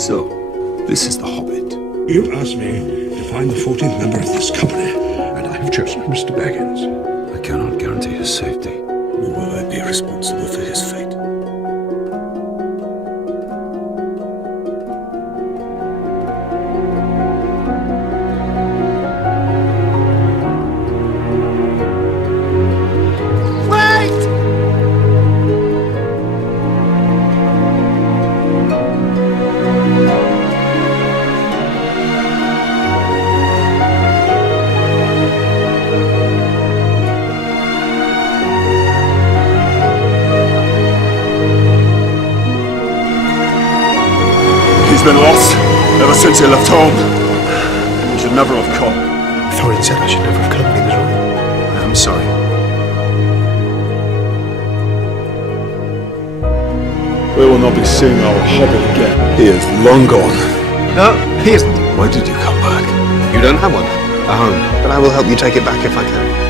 So, this is the Hobbit. You've asked me to find the 14th member of this company, and I have chosen Mr. Baggins. I cannot guarantee his safety. Nor will I be responsible for his fate. He's been lost ever since he left home. He should never have come. Thorin said I should never have come, and he was right. I'm sorry. We will not be seeing our Hobbit again. He is long gone. No, he isn't. Why did you come back? You don't have one. A home. But I will help you take it back if I can.